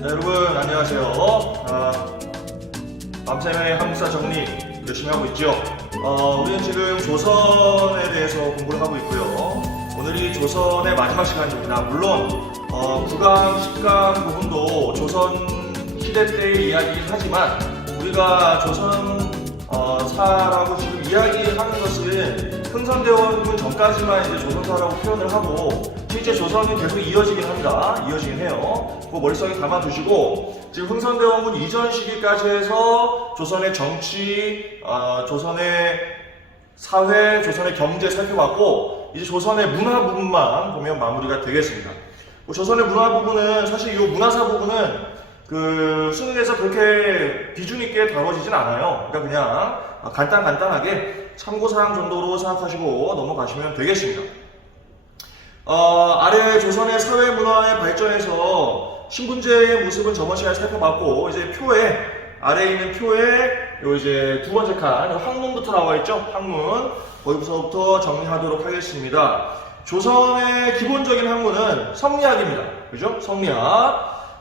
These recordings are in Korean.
네, 여러분 안녕하세요. 밤샘의 한국사 정리 열심히 하고 있죠. 우리는 지금 조선에 대해서 공부를 하고 있고요. 오늘이 조선의 마지막 시간입니다. 물론 9강, 10강 부분도 조선 시대 때의 이야기이긴 하지만 우리가 조선 사라고 지금 이야기하는 것은 흥선대원군 전까지만 이제 조선사라고 표현을 하고 실제 조선이 계속 이어지긴 합니다. 이어지긴 해요. 그거 머릿속에 담아두시고 지금 흥선대원군 이전 시기까지 해서 조선의 정치, 조선의 사회, 조선의 경제 살펴봤고 이제 조선의 문화 부분만 보면 마무리가 되겠습니다. 조선의 문화 부분은 사실 이 문화사 부분은 수능에서 그렇게 비중 있게 다뤄지진 않아요. 그러니까 그냥 간단하게 참고사항 정도로 생각하시고 넘어가시면 되겠습니다. 아래 조선의 사회 문화의 발전에서 신분제의 모습은 저번 시간에 살펴봤고 이제 표에 아래에 있는 표에 요 이제 두 번째 칸 학문부터 나와 있죠. 학문 거기서부터 정리하도록 하겠습니다. 조선의 기본적인 학문은 성리학입니다. 그죠?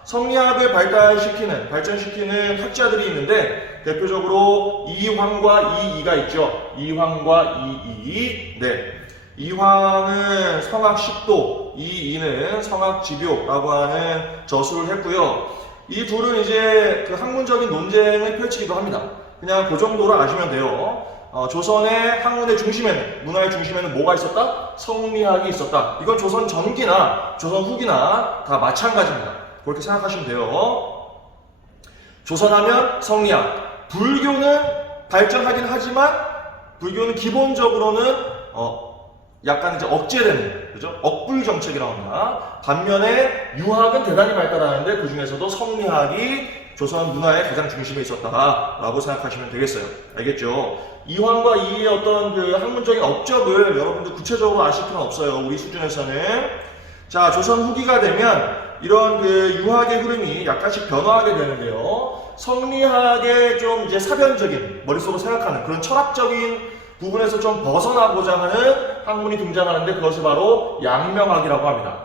성리학을 발전시키는 학자들이 있는데 대표적으로 이황과 이이가 있죠. 이황과 이이. 네. 이황은 성학식도, 이이는 성학집요라고 하는 저술을 했고요. 이 둘은 이제 그 학문적인 논쟁을 펼치기도 합니다. 그냥 그 정도로 아시면 돼요. 조선의 학문의 중심에는, 문화의 중심에는 뭐가 있었다? 성리학이 있었다. 이건 조선 전기나 조선 후기나 다 마찬가지입니다. 그렇게 생각하시면 돼요. 조선하면 성리학. 불교는 발전하긴 하지만 불교는 기본적으로는 약간 이제 억제되는, 그죠? 억불 정책이라고 합니다. 반면에 유학은 대단히 발달하는데 그 중에서도 성리학이 조선 문화의 가장 중심에 있었다라고 생각하시면 되겠어요. 알겠죠? 이황과 이의 어떤 그 학문적인 업적을 여러분들 구체적으로 아실 필요는 없어요. 우리 수준에서는. 자, 조선 후기가 되면 이런 그 유학의 흐름이 약간씩 변화하게 되는데요. 성리학의 좀 이제 사변적인, 머릿속으로 생각하는 그런 철학적인 부분에서 좀 벗어나고자 하는 학문이 등장하는데 그것을 바로 양명학이라고 합니다.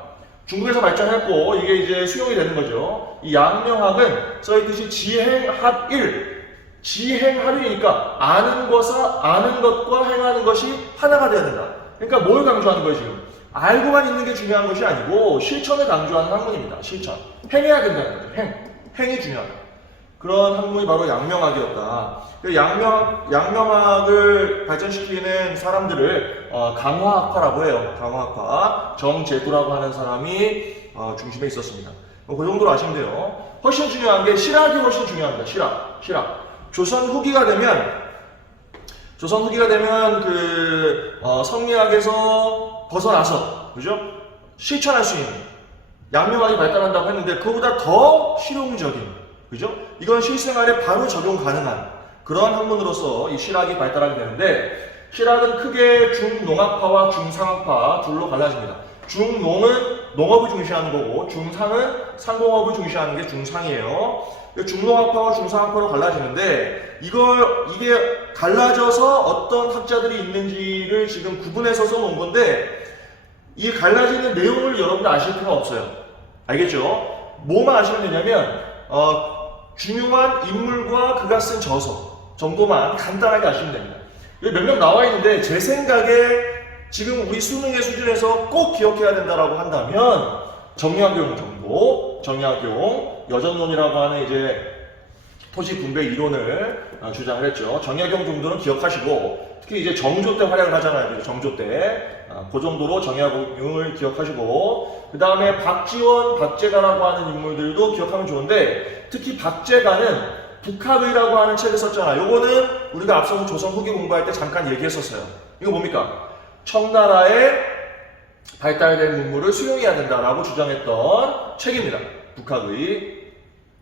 중국에서 발전했고 이게 이제 수용이 되는 거죠. 이 양명학은 써있듯이 지행합일, 지행합일이니까 아는 것과 행하는 것이 하나가 되어야 된다. 그러니까 뭘 강조하는 거예요 지금? 알고만 있는 게 중요한 것이 아니고 실천을 강조하는 학문입니다. 실천. 행해야 된다는 거죠. 행이 중요하다. 그런 학문이 바로 양명학이었다. 양명학을 발전시키는 사람들을 강화학파라고 해요. 강화학파. 정제구라고 하는 사람이 중심에 있었습니다. 그 정도로 아시면 돼요. 훨씬 중요한 게 실학이 훨씬 중요합니다. 실학. 조선 후기가 되면 성리학에서 벗어나서, 그죠? 실천할 수 있는 양명학이 발달한다고 했는데 그거보다 더 실용적인, 그죠? 이건 실생활에 바로 적용 가능한 그런 학문으로서 이 실학이 발달하게 되는데 실학은 크게 중농학파와 중상학파 둘로 갈라집니다. 중농은 농업을 중시하는 거고 중상은 상공업을 중시하는 게 중상이에요. 중농학파와 중상학파로 갈라지는데 이게 갈라져서 어떤 학자들이 있는지를 지금 구분해서 써놓은 건데 이 갈라지는 내용을 여러분들 아실 필요가 없어요. 알겠죠? 뭐만 아시면 되냐면 중요한 인물과 그가 쓴 저서 정도만 간단하게 아시면 됩니다. 여기 몇 명 나와 있는데 제 생각에 지금 우리 수능의 수준에서 꼭 기억해야 된다라고 한다면 정약용 정도, 정약용 여전론이라고 하는 이제 토지 분배 이론을 주장을 했죠. 정약용 정도는 기억하시고 특히 이제 정조 때 활약을 하잖아요. 정조 때. 그 정도로 정약용을 기억하시고 그 다음에 박지원, 박제가라고 하는 인물들도 기억하면 좋은데 특히 박제가는 북학의라고 하는 책을 썼잖아요. 요거는 우리가 앞서서 조선 후기 공부할 때 잠깐 얘기했었어요. 이거 뭡니까? 청나라에 발달된 문물을 수용해야 된다라고 주장했던 책입니다. 북학의.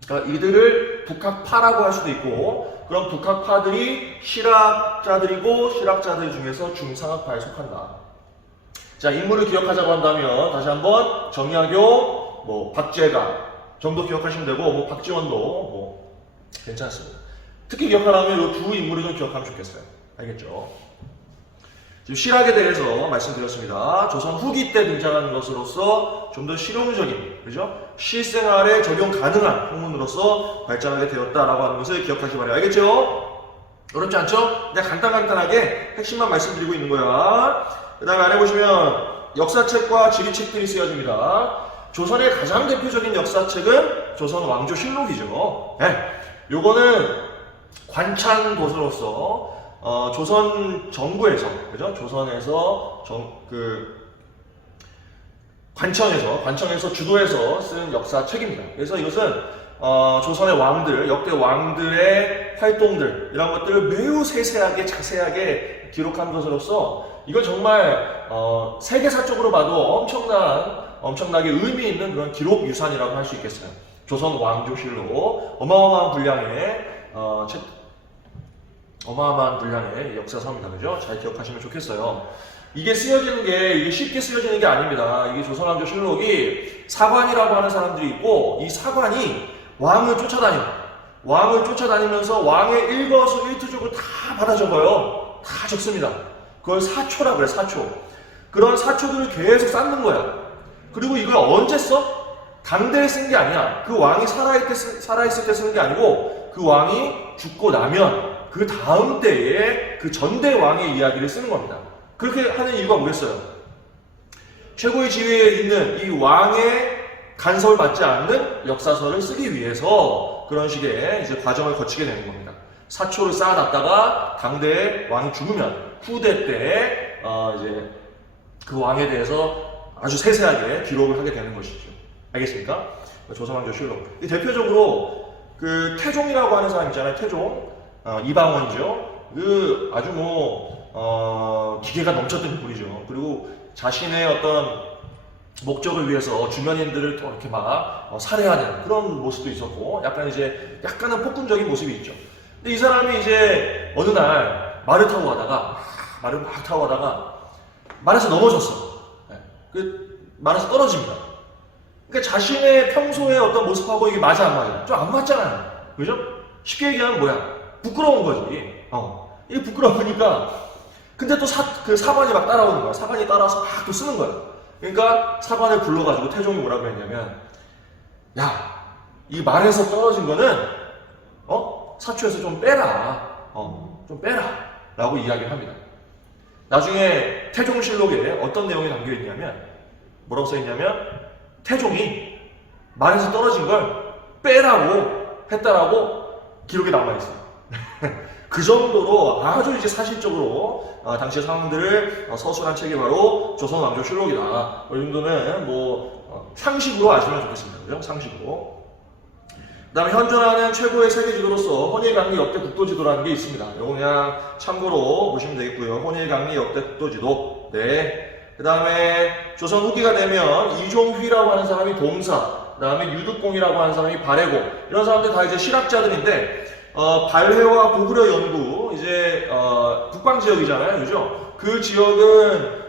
그러니까 이들을 북학파라고 할 수도 있고 그런 북학파들이 실학자들이고 실학자들 중에서 중상학파에 속한다. 자, 인물을 기억하자고 한다면 다시 한번 정약용, 박제가 정도 기억하시면 되고 박지원도 괜찮습니다. 특히 기억하려면 이 두 인물을 좀 기억하면 좋겠어요. 알겠죠? 지금 실학에 대해서 말씀드렸습니다. 조선 후기 때 등장하는 것으로서 좀 더 실용적인, 그죠? 실생활에 적용 가능한 학문으로서 발전하게 되었다라고 하는 것을 기억하시기 바랍니다. 알겠죠? 어렵지 않죠? 그냥 간단하게 핵심만 말씀드리고 있는 거야. 그 다음에 아래 보시면 역사책과 지리책들이 쓰여집니다. 조선의 가장 대표적인 역사책은 조선 왕조실록이죠. 네. 요거는 관찬 도서로서 조선 정부에서, 그죠? 조선에서 관청에서 주도해서 쓴 역사책입니다. 그래서 이것은 조선의 왕들, 역대 왕들의 활동들 이런 것들을 매우 세세하게 자세하게 기록한 것으로서 이건 정말 세계사적으로 봐도 엄청나게 의미 있는 그런 기록 유산이라고 할 수 있겠어요. 조선 왕조실록 어마어마한 분량의 역사서입니다. 그죠? 잘 기억하시면 좋겠어요. 이게 쉽게 쓰여지는 게 아닙니다. 이게 조선 왕조실록이 사관이라고 하는 사람들이 있고, 이 사관이 왕을 쫓아다니면서 왕의 일거수일투족을 다 받아 적어요. 다 적습니다. 그걸 사초라고 그래, 사초. 그런 사초들을 계속 쌓는 거야. 그리고 이걸 언제 써? 당대에 쓴 게 아니야. 그 왕이 살아있을 때 쓰는 게 아니고, 그 왕이 죽고 나면 그 다음 때에 그 전대 왕의 이야기를 쓰는 겁니다. 그렇게 하는 이유가 뭐겠어요? 최고의 지위에 있는 이 왕의 간섭을 받지 않는 역사서를 쓰기 위해서 그런 식의 이제 과정을 거치게 되는 겁니다. 사초를 쌓아놨다가 당대에 왕이 죽으면 후대 때 이제 그 왕에 대해서 아주 세세하게 기록을 하게 되는 것이죠. 알겠습니까? 조선왕조실록. 대표적으로 그 태종이라고 하는 사람 있잖아요. 태종. 이방원이죠. 그 아주 기계가 넘쳤던 인물이죠. 그리고 자신의 어떤 목적을 위해서 주변인들을 또 이렇게 막 살해하는 그런 모습도 있었고, 약간은 폭군적인 모습이 있죠. 근데 이 사람이 이제 어느 날 말을 막 타고 가다가 말에서 넘어졌어. 말에서 떨어집니다. 그러니까 자신의 평소의 어떤 모습하고 이게 맞아 안 맞아? 좀 안 맞잖아요. 그죠? 쉽게 얘기하면 뭐야? 부끄러운 거지. 이게 부끄러우니까. 근데 또 그 사관이 막 따라오는 거야. 사관이 따라와서 막 또 쓰는 거야. 그러니까 사관을 불러가지고 태종이 뭐라고 했냐면, 야, 이 말에서 떨어진 거는 사초에서 좀 빼라. 좀 빼라. 라고 이야기를 합니다. 나중에 태종실록에 어떤 내용이 담겨있냐면, 뭐라고 써있냐면, 태종이 말에서 떨어진 걸 빼라고 했다라고 기록에 남아있어요. 그 정도로 아주 이제 사실적으로 당시의 상황들을 서술한 책이 바로 조선 왕조실록이다. 이 정도는 상식으로 아시면 좋겠습니다. 그죠? 상식으로. 그 다음에 현존하는 최고의 세계지도로서 혼일강리 역대 국도지도라는 게 있습니다. 이거 그냥 참고로 보시면 되겠고요. 혼일강리 역대 국도지도. 네. 그 다음에 조선 후기가 되면 이종휘라고 하는 사람이 동사, 그 다음에 유득공이라고 하는 사람이 발해고, 이런 사람들 다 이제 실학자들인데, 발해와 고구려 연구, 이제 북방 지역이잖아요, 그죠? 그 지역은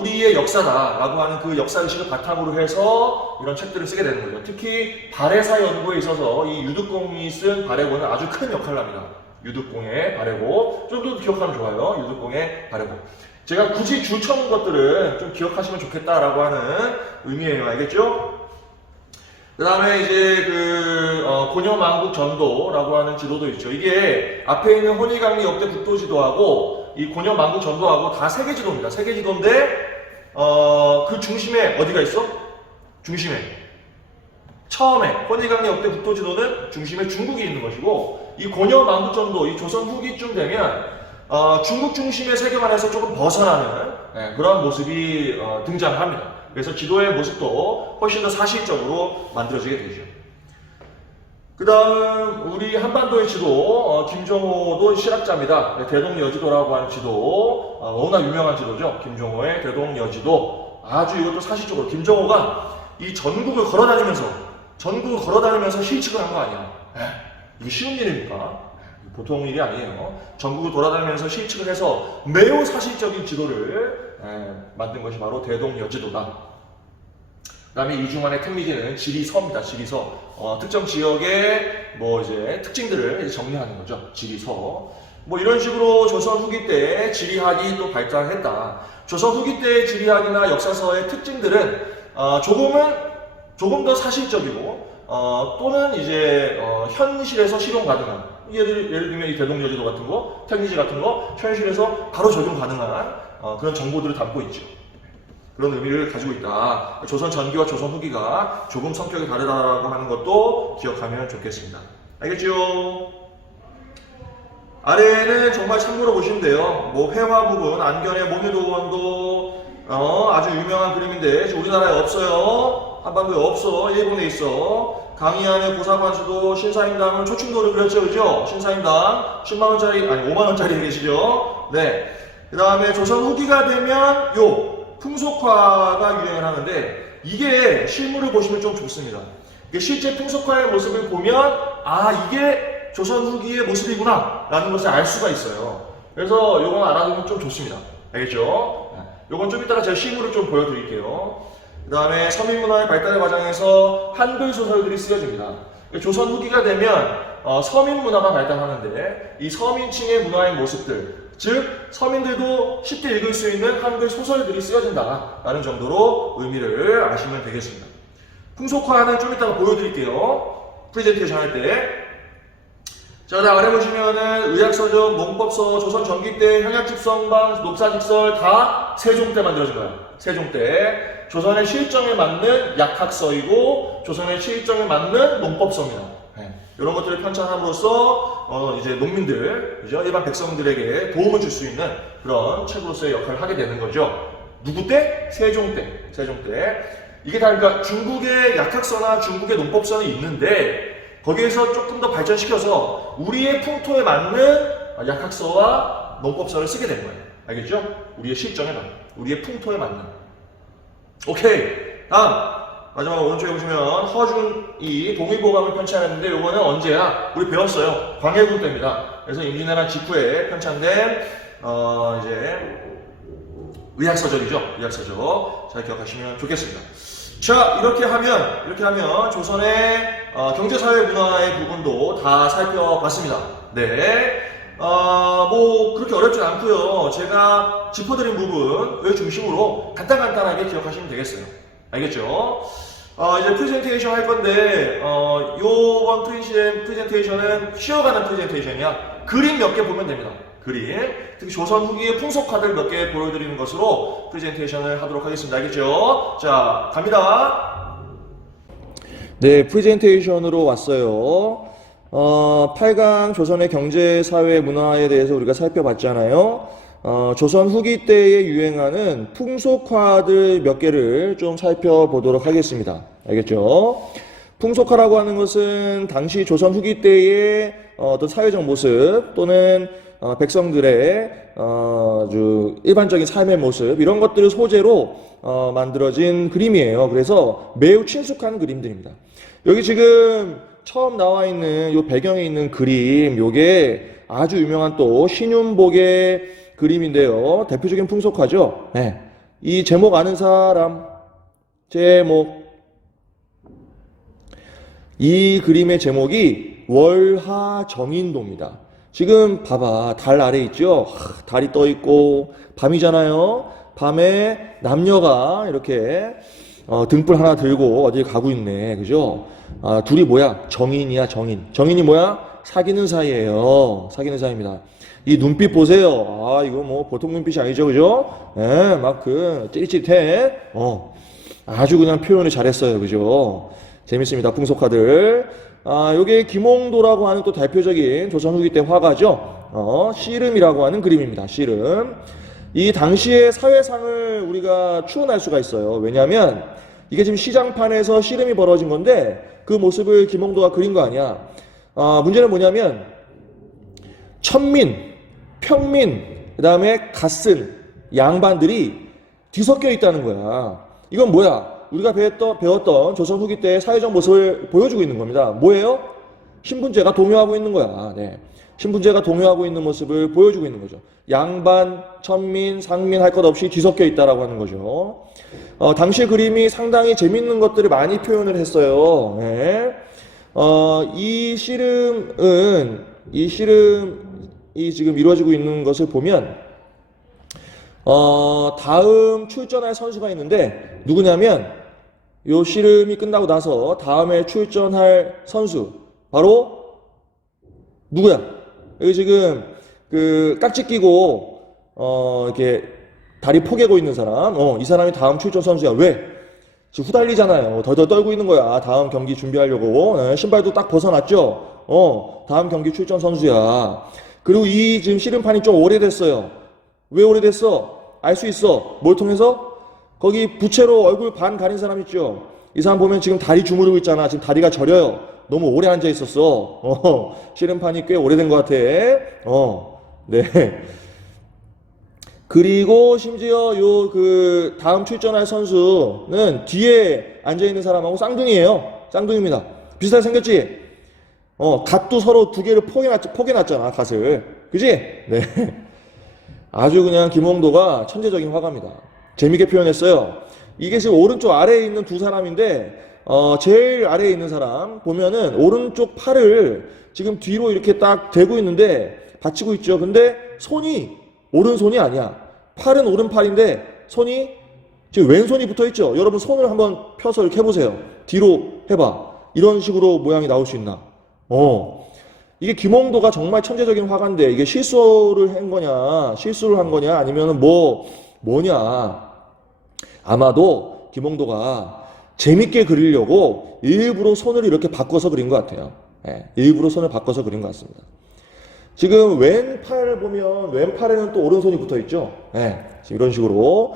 우리의 역사다라고 하는 그 역사의식을 바탕으로 해서 이런 책들을 쓰게 되는 거죠. 특히 발해사 연구에 있어서 이 유득공이 쓴 발해고는 아주 큰 역할을 합니다. 유득공의 발해고, 좀 더 기억하면 좋아요. 유득공의 발해고. 제가 굳이 줄쳐놓은 것들은 좀 기억하시면 좋겠다라고 하는 의미예요. 알겠죠? 그 다음에 이제 곤여망국 전도라고 하는 지도도 있죠. 이게 앞에 있는 혼일강리 역대 국도지도하고 이 곤여망국 전도하고 다 세계지도입니다. 세계지도인데 그 중심에 어디가 있어? 중심에 처음에 혼일강리 역대 국도지도는 중심에 중국이 있는 것이고, 이 곤여망국 전도, 이 조선 후기쯤 되면 중국 중심의 세계관에서 조금 벗어나는 그런 모습이 등장합니다. 그래서 지도의 모습도 훨씬 더 사실적으로 만들어지게 되죠. 그 다음 우리 한반도의 지도, 김종호도 실학자입니다. 대동여지도라고 하는 지도, 워낙 유명한 지도죠. 김종호의 대동여지도. 아주 이것도 사실적으로 김종호가 이 전국을 걸어다니면서 실측을 한 거 아니야. 이게 쉬운 일입니까? 보통 일이 아니에요. 전국을 돌아다니면서 실측을 해서 매우 사실적인 지도를 만든 것이 바로 대동여지도다. 그 다음에 이중환의 택미지는 지리서입니다. 지리서. 특정 지역의 이제 특징들을 이제 정리하는 거죠. 지리서. 뭐 이런 식으로 조선 후기 때 지리학이 또 발달했다. 조선 후기 때의 지리학이나 역사서의 특징들은 조금 더 사실적이고 또는 이제 현실에서 실용 가능한, 예를 들면 이 대동여제도 같은 거, 태기지 같은 거 현실에서 바로 적용 가능한 그런 정보들을 담고 있죠. 그런 의미를 가지고 있다. 조선 전기와 조선 후기가 조금 성격이 다르다고 하는 것도 기억하면 좋겠습니다. 알겠죠? 아래에는 정말 참고로 보시면 돼요. 뭐 회화 부분, 안견의 모미도원도 아주 유명한 그림인데 우리나라에 없어요. 한반도에 없어. 일본에 있어. 강의안의 고사관수도 신사임당은 초충도를 그렸죠, 그죠? 신사임당 10만원짜리, 아니 5만원짜리 계시죠? 네. 그 다음에 조선 후기가 되면 풍속화가 유행을 하는데, 이게 실물을 보시면 좀 좋습니다. 실제 풍속화의 모습을 보면 이게 조선 후기의 모습이구나 라는 것을 알 수가 있어요. 그래서 요건 알아두면 좀 좋습니다. 알겠죠? 요건 좀 이따가 제가 실물을 좀 보여드릴게요. 그 다음에 서민문화의 발달의 과정에서 한글 소설들이 쓰여집니다. 조선 후기가 되면 서민문화가 발달하는데, 이 서민층의 문화의 모습들, 즉 서민들도 쉽게 읽을 수 있는 한글 소설들이 쓰여진다라는 정도로 의미를 아시면 되겠습니다. 풍속화는 좀 이따가 보여드릴게요. 프레젠테이션 할 때. 자, 그다음 아래 보시면은 의학서적, 농법서, 조선 전기 때, 형약집성방, 녹사직설 다 세종 때 만들어진 거예요. 세종 때. 조선의 실정에 맞는 약학서이고 조선의 실정에 맞는 농법서입니다. 이런 것들을 편찬함으로써 이제 농민들, 그죠? 일반 백성들에게 도움을 줄 수 있는 그런 책으로서의 역할을 하게 되는 거죠. 누구 때? 세종 때. 세종 때. 이게 다 그러니까 중국의 약학서나 중국의 농법서는 있는데 거기에서 조금 더 발전시켜서 우리의 풍토에 맞는 약학서와 농법서를 쓰게 된 거예요. 알겠죠? 우리의 실정에 맞는, 우리의 풍토에 맞는. 오케이. 다음. 마지막 오른쪽에 보시면 허준이 동의보감을 편찬했는데 요거는 언제야? 우리 배웠어요. 광해군 때입니다. 그래서 임진왜란 직후에 편찬된 이제 의학서적이죠. 의학서적. 잘 기억하시면 좋겠습니다. 자, 이렇게 하면 조선의 경제사회 문화의 부분도 다 살펴봤습니다. 네. 뭐 그렇게 어렵진 않고요. 제가 짚어드린 부분을 중심으로 간단하게 기억하시면 되겠어요. 알겠죠? 이제 프레젠테이션 할 건데 요번 프레젠테이션은 쉬어가는 프레젠테이션이야. 그림 몇 개 보면 됩니다. 그림. 특히 조선 후기의 풍속화들 몇 개 보여드리는 것으로 프레젠테이션을 하도록 하겠습니다. 알겠죠? 자, 갑니다. 네, 프레젠테이션으로 왔어요. 8강 조선의 경제, 사회, 문화에 대해서 우리가 살펴봤잖아요. 조선 후기 때에 유행하는 풍속화들 몇 개를 좀 살펴보도록 하겠습니다. 알겠죠? 풍속화라고 하는 것은 당시 조선 후기 때의 어떤 사회적 모습 또는 백성들의 아주 일반적인 삶의 모습, 이런 것들을 소재로 만들어진 그림이에요. 그래서 매우 친숙한 그림들입니다. 여기 지금 처음 나와 있는 요 배경에 있는 그림, 요게 아주 유명한 또 신윤복의 그림인데요. 대표적인 풍속화죠. 네. 이 제목 아는 사람? 제목. 이 그림의 제목이 월하정인도입니다. 지금 봐봐. 달 아래 있죠? 달이 떠 있고 밤이잖아요. 밤에 남녀가 이렇게 등불 하나 들고 어디 가고 있네. 그죠? 둘이 뭐야? 정인이야, 정인. 정인이 뭐야? 사귀는 사이예요. 사귀는 사이입니다. 이 눈빛 보세요. 이거 뭐 보통 눈빛이 아니죠, 그죠? 예, 막 찌릿찌릿해. 아주 그냥 표현을 잘했어요, 그죠? 재밌습니다, 풍속화들. 요게 김홍도라고 하는 또 대표적인 조선 후기 때 화가죠. 씨름이라고 하는 그림입니다, 씨름. 이 당시의 사회상을 우리가 추론할 수가 있어요. 왜냐하면 이게 지금 시장판에서 씨름이 벌어진 건데 그 모습을 김홍도가 그린 거 아니야. 문제는 뭐냐면 천민, 평민, 그 다음에 갓쓴 양반들이 뒤섞여 있다는 거야. 이건 뭐야? 우리가 배웠던 조선 후기 때의 사회적 모습을 보여주고 있는 겁니다. 뭐예요? 신분제가 동요하고 있는 거야. 네. 신분제가 동요하고 있는 모습을 보여주고 있는 거죠. 양반, 천민, 상민 할 것 없이 뒤섞여 있다라고 하는 거죠. 당시 그림이 상당히 재밌는 것들을 많이 표현을 했어요. 네. 이 씨름은 지금 이루어지고 있는 것을 보면 다음 출전할 선수가 있는데 누구냐면 요 씨름이 끝나고 나서 다음에 출전할 선수 바로 누구야? 여기 지금 그 깍지 끼고 이렇게 다리 포개고 있는 사람, 이 사람이 다음 출전 선수야. 왜? 지금 후달리잖아요. 덜덜 떨고 있는 거야. 다음 경기 준비하려고. 신발도 딱 벗어놨죠? 다음 경기 출전 선수야. 그리고 이 지금 씨름판이 좀 오래됐어요. 왜 오래됐어? 알 수 있어. 뭘 통해서? 거기 부채로 얼굴 반 가린 사람 있죠? 이 사람 보면 지금 다리 주무르고 있잖아. 지금 다리가 저려요. 너무 오래 앉아 있었어. 씨름판이 꽤 오래된 것 같아. 네. 그리고 심지어 요 그 다음 출전할 선수는 뒤에 앉아 있는 사람하고 쌍둥이에요. 쌍둥이입니다. 비슷하게 생겼지? 갓도 서로 두 개를 포개놨잖아, 갓을. 그지? 네. 아주 그냥 김홍도가 천재적인 화가입니다. 재밌게 표현했어요. 이게 지금 오른쪽 아래에 있는 두 사람인데, 제일 아래에 있는 사람 보면은 오른쪽 팔을 지금 뒤로 이렇게 딱 대고 있는데 받치고 있죠. 근데 손이 오른손이 아니야. 팔은 오른팔인데 손이 지금 왼손이 붙어 있죠. 여러분 손을 한번 펴서 이렇게 해보세요. 뒤로 해봐. 이런 식으로 모양이 나올 수 있나? 이게 김홍도가 정말 천재적인 화가인데 이게 실수를 한 거냐 아니면은 뭐냐. 아마도 김홍도가 재밌게 그리려고 일부러 손을 이렇게 바꿔서 그린 것 같아요. 일부러 손을 바꿔서 그린 것 같습니다. 지금 왼팔을 보면 왼팔에는 또 오른손이 붙어 있죠. 지금 이런 식으로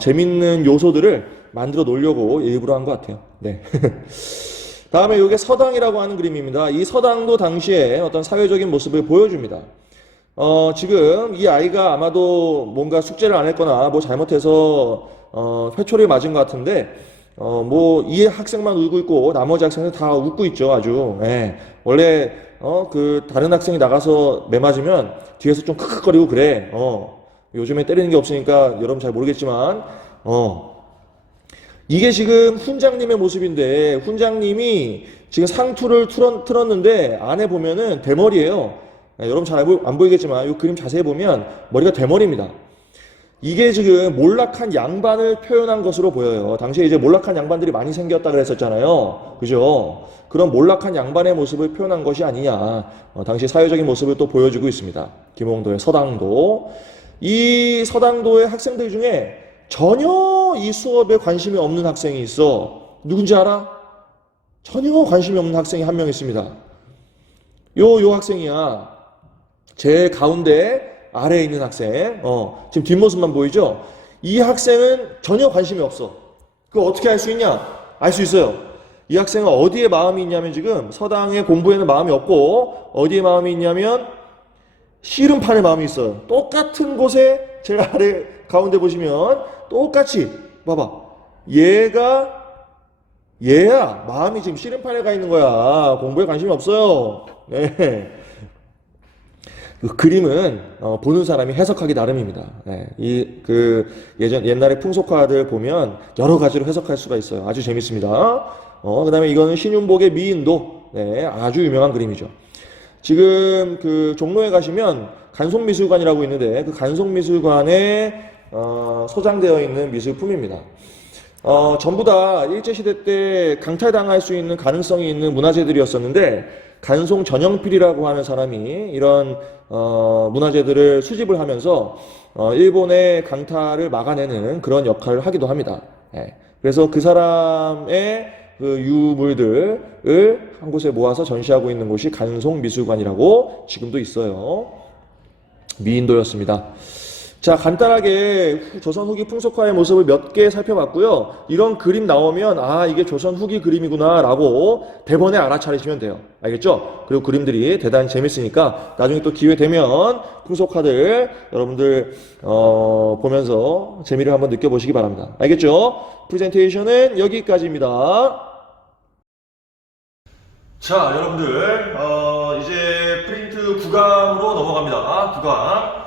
재밌는 요소들을 만들어 놓으려고 일부러 한 것 같아요. 네. 다음에 이게 서당이라고 하는 그림입니다. 이 서당도 당시에 어떤 사회적인 모습을 보여줍니다. 지금 이 아이가 아마도 뭔가 숙제를 안 했거나 뭐 잘못해서 회초리를 맞은 것 같은데 이 학생만 울고 있고 나머지 학생들 다 웃고 있죠. 아주. 원래 그 다른 학생이 나가서 매 맞으면 뒤에서 좀 크크거리고 그래. 요즘에 때리는 게 없으니까 여러분 잘 모르겠지만 이게 지금 훈장님의 모습인데 훈장님이 지금 상투를 틀었는데 안에 보면은 대머리예요. 여러분 잘 안 보이겠지만 이 그림 자세히 보면 머리가 대머리입니다. 이게 지금 몰락한 양반을 표현한 것으로 보여요. 당시에 이제 몰락한 양반들이 많이 생겼다 그랬었잖아요. 그죠? 그런 몰락한 양반의 모습을 표현한 것이 아니냐. 당시 사회적인 모습을 또 보여주고 있습니다. 김홍도의 서당도. 이 서당도의 학생들 중에 전혀 이 수업에 관심이 없는 학생이 있어. 누군지 알아? 전혀 관심이 없는 학생이 한 명 있습니다. 요 학생이야. 제일 가운데 아래에 있는 학생. 지금 뒷모습만 보이죠? 이 학생은 전혀 관심이 없어. 그거 어떻게 알 수 있냐? 알 수 있어요. 이 학생은 어디에 마음이 있냐면 지금 서당의 공부에는 마음이 없고 어디에 마음이 있냐면 씨름판에 마음이 있어요. 똑같은 곳에 제일 아래 가운데 보시면 똑같이 봐봐. 얘야 마음이 지금 씨름판에 가 있는 거야. 공부에 관심이 없어요. 네. 그 그림은 보는 사람이 해석하기 나름입니다. 옛날에 풍속화들 보면 여러 가지로 해석할 수가 있어요. 아주 재밌습니다. 그다음에 이거는 신윤복의 미인도. 아주 유명한 그림이죠. 지금 그 종로에 가시면 간송미술관이라고 있는데 그 간송미술관에 소장되어 있는 미술품입니다. 전부 다 일제시대 때 강탈당할 수 있는 가능성이 있는 문화재들이었었는데 간송 전영필이라고 하는 사람이 이런 문화재들을 수집을 하면서 일본의 강탈을 막아내는 그런 역할을 하기도 합니다. 그래서 그 사람의 그 유물들을 한 곳에 모아서 전시하고 있는 곳이 간송미술관이라고 지금도 있어요. 미인도였습니다. 자, 간단하게 조선 후기 풍속화의 모습을 몇 개 살펴봤고요. 이런 그림 나오면 이게 조선 후기 그림이구나 라고 대본에 알아차리시면 돼요. 알겠죠? 그리고 그림들이 대단히 재밌으니까 나중에 또 기회 되면 풍속화들 여러분들 보면서 재미를 한번 느껴보시기 바랍니다. 알겠죠? 프레젠테이션은 여기까지입니다. 자, 여러분들 이제 프린트 9강으로 넘어갑니다. 9강.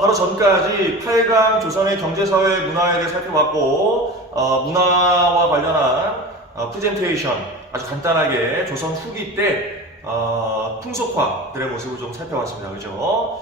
바로 전까지 8강 조선의 경제사회 문화에 대해 살펴봤고 문화와 관련한 프레젠테이션 아주 간단하게 조선 후기 때 풍속화들의 모습을 좀 살펴봤습니다. 그죠?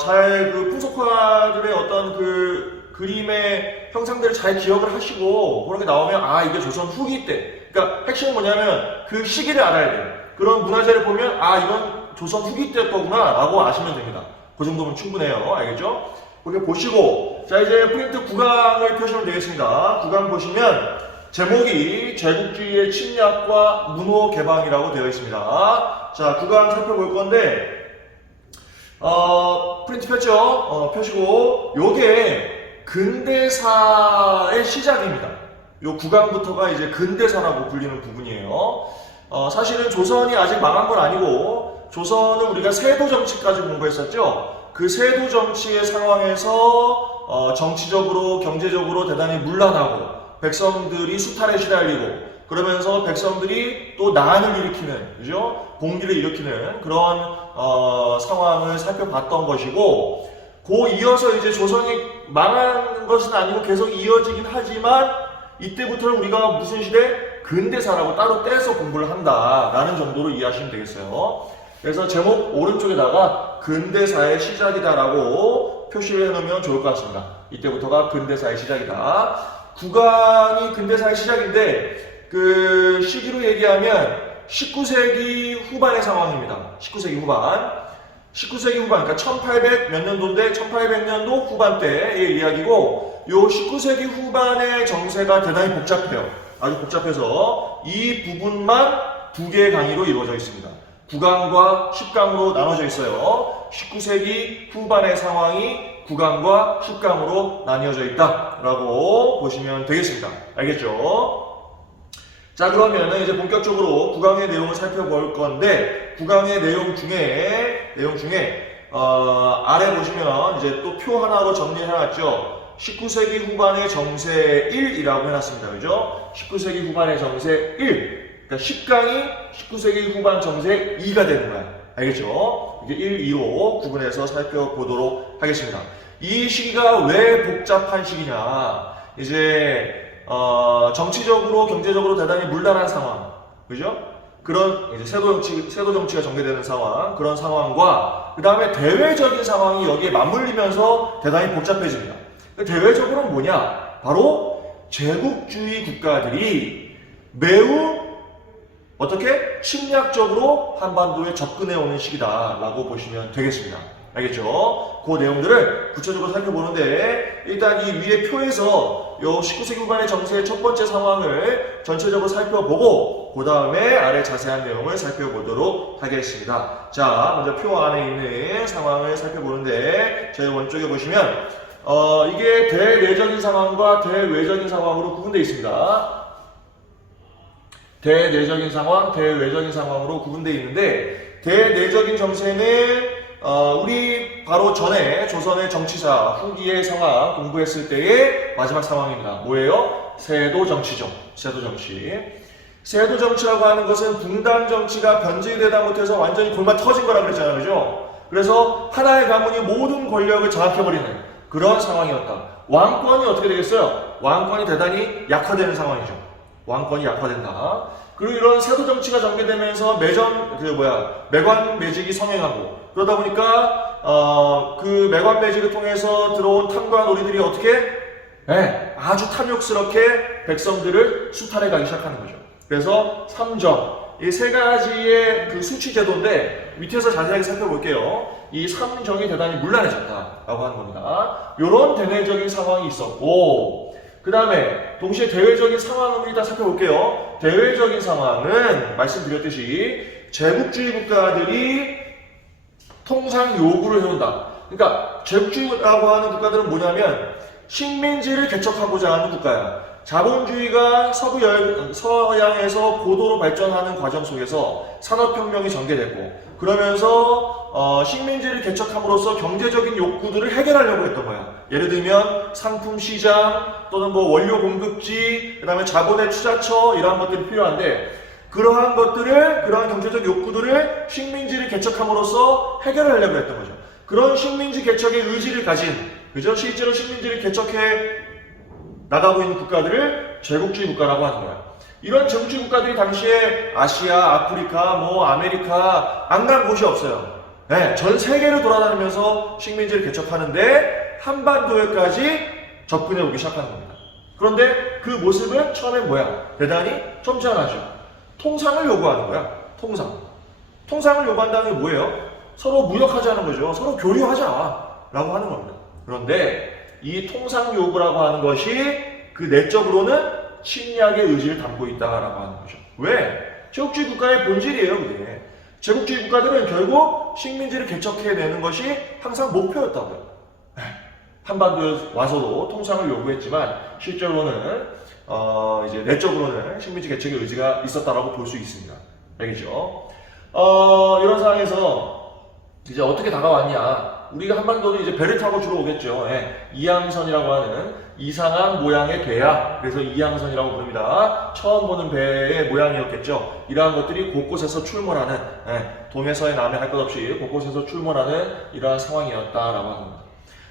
잘 그 풍속화들의 어떤 그 그림의 형상들을 잘 기억을 하시고 그런 게 나오면 아 이게 조선 후기 때 그러니까 핵심은 뭐냐면 그 시기를 알아야 돼요. 그런 문화재를 보면 아 이건 조선 후기 때 거구나 라고 아시면 됩니다. 그 정도면 충분해요. 알겠죠? 그렇게 보시고 자 이제 프린트 9강을 펴시면 되겠습니다. 9강 보시면 제목이 제국주의의 침략과 문호 개방이라고 되어 있습니다. 자 9강 살펴볼 건데 프린트 폈죠? 펴시고 요게 근대사의 시작입니다. 요 9강부터가 이제 근대사라고 불리는 부분이에요. 사실은 조선이 아직 망한 건 아니고 조선은 우리가 세도 정치까지 공부했었죠. 그 세도 정치의 상황에서 정치적으로 경제적으로 대단히 문란하고 백성들이 수탈에 시달리고 그러면서 백성들이 또 난을 일으키는 그죠? 봉기를 일으키는 그런 상황을 살펴봤던 것이고 그 이어서 이제 조선이 망한 것은 아니고 계속 이어지긴 하지만 이때부터는 우리가 무슨 시대? 근대사라고 따로 떼서 공부를 한다라는 정도로 이해하시면 되겠어요. 그래서 제목 오른쪽에다가 근대사의 시작이다라고 표시를 해놓으면 좋을 것 같습니다. 이때부터가 근대사의 시작이다. 9강이 근대사의 시작인데 그 시기로 얘기하면 19세기 후반의 상황입니다. 19세기 후반. 19세기 후반, 그러니까 1800 몇 년도인데 1800년도 후반대의 이야기고 요 19세기 후반의 정세가 대단히 복잡해요. 아주 복잡해서 이 부분만 두 개의 강의로 이루어져 있습니다. 9강과 10강으로 나눠져 있어요. 19세기 후반의 상황이 9강과 10강으로 나뉘어져 있다라고 보시면 되겠습니다. 알겠죠? 자 그러면 이제 본격적으로 9강의 내용을 살펴볼 건데 9강의 내용 중에 아래 보시면 이제 또 표 하나로 정리해놨죠. 19세기 후반의 정세 1이라고 해놨습니다. 그죠? 19세기 후반의 정세 1. 그러니까 10강이 19세기 후반 정세 2가 되는 거야. 알겠죠? 이게 1, 2로 구분해서 살펴보도록 하겠습니다. 이 시기가 왜 복잡한 시기냐? 이제 정치적으로 경제적으로 대단히 문란한 상황, 그죠? 그런 이제 세도 정치가 전개되는 상황, 그런 상황과 그 다음에 대외적인 상황이 여기에 맞물리면서 대단히 복잡해집니다. 대외적으로는 뭐냐? 바로 제국주의 국가들이 매우 어떻게? 침략적으로 한반도에 접근해오는 시기다라고 보시면 되겠습니다. 알겠죠? 그 내용들을 구체적으로 살펴보는데 일단 이 위에 표에서 요 19세기 후반의 정세의 첫 번째 상황을 전체적으로 살펴보고 그 다음에 아래 자세한 내용을 살펴보도록 하겠습니다. 자, 먼저 표 안에 있는 상황을 살펴보는데 제 원쪽에 보시면 이게 대내적인 상황과 대외적인 상황으로 구분되어 있습니다. 대내적인 상황, 대외적인 상황으로 구분되어 있는데 대내적인 정세는 우리 바로 전에 조선의 정치사 후기의 상황 공부했을 때의 마지막 상황입니다. 뭐예요? 세도 정치죠. 세도 정치. 세도 정치라고 하는 것은 분단 정치가 변질되다 못해서 완전히 골마 터진 거라 그랬잖아요. 그죠? 그래서 하나의 가문이 모든 권력을 장악해버리는 그런 상황이었다. 왕권이 어떻게 되겠어요? 왕권이 대단히 약화되는 상황이죠. 왕권이 약화된다. 그리고 이런 세도 정치가 전개되면서 매관 매직이 성행하고 그러다 보니까 그 매관 매직을 통해서 들어온 탐과 놀이들이 어떻게 아주 탐욕스럽게 백성들을 수탈해 가기 시작하는 거죠. 그래서 삼정 이 세 가지의 그 수치 제도인데 밑에서 자세하게 살펴볼게요. 이 삼정이 대단히 문란해졌다라고 하는 겁니다. 이런 대내적인 상황이 있었고 그 다음에 동시에 대외적인 상황을 일단 살펴볼게요. 대외적인 상황은 말씀드렸듯이 제국주의 국가들이 통상 요구를 해온다. 그러니까 제국주의라고 하는 국가들은 뭐냐면 식민지를 개척하고자 하는 국가야. 자본주의가 서양에서 고도로 발전하는 과정 속에서 산업혁명이 전개됐고 그러면서 식민지를 개척함으로써 경제적인 욕구들을 해결하려고 했던 거야. 예를 들면 상품 시장 또는 뭐 원료 공급지 그 다음에 자본의 투자처 이러한 것들이 필요한데 그러한 경제적 욕구들을 식민지를 개척함으로써 해결하려고 했던 거죠. 그런 식민지 개척의 의지를 가진 그죠? 실제로 식민지를 개척해 나가고 있는 국가들을 제국주의 국가라고 하는 거야. 이런 제국주의 국가들이 당시에 아시아, 아프리카, 뭐 아메리카 안 간 곳이 없어요. 네, 전 세계를 돌아다니면서 식민지를 개척하는데 한반도에까지 접근해 오기 시작하는 겁니다. 그런데 그 모습은 처음엔 뭐야? 대단히 점잖하죠. 통상을 요구하는 거야. 통상. 통상을 요구한다는 게 뭐예요? 서로 무역하자는 거죠. 서로 교류하자라고 하는 겁니다. 그런데 이 통상 요구라고 하는 것이 그 내적으로는 침략의 의지를 담고 있다라고 하는 거죠. 왜? 제국주의 국가의 본질이에요, 그게. 제국주의 국가들은 결국 식민지를 개척해내는 것이 항상 목표였다고요. 한반도에 와서도 통상을 요구했지만 실제로는 이제 내적으로는 식민지 개척의 의지가 있었다라고 볼 수 있습니다. 알겠죠? 이런 상황에서 이제 어떻게 다가왔냐? 우리가 한반도도 이제 배를 타고 주로 오겠죠. 예, 이항선이라고 하는 이상한 모양의 배야. 그래서 이항선이라고 부릅니다. 처음 보는 배의 모양이었겠죠. 이러한 것들이 곳곳에서 출몰하는, 동에서의 남에 할 것 없이 곳곳에서 출몰하는 이러한 상황이었다라고 합니다.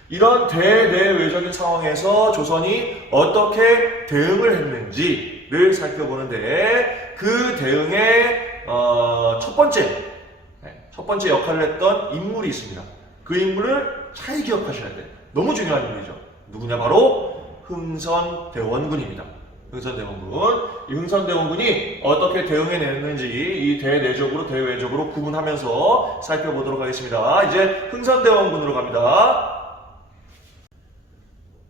이런 대내외적인 상황에서 조선이 어떻게 대응을 했는지를 살펴보는데 그 대응의 첫 번째 역할을 했던 인물이 있습니다. 그 인물을 잘 기억하셔야 돼요. 너무 중요한 인물이죠. 누구냐? 바로 흥선대원군입니다. 흥선대원군. 이 흥선대원군이 어떻게 대응해냈는지 이 대내적으로 대외적으로 구분하면서 살펴보도록 하겠습니다. 이제 흥선대원군으로 갑니다.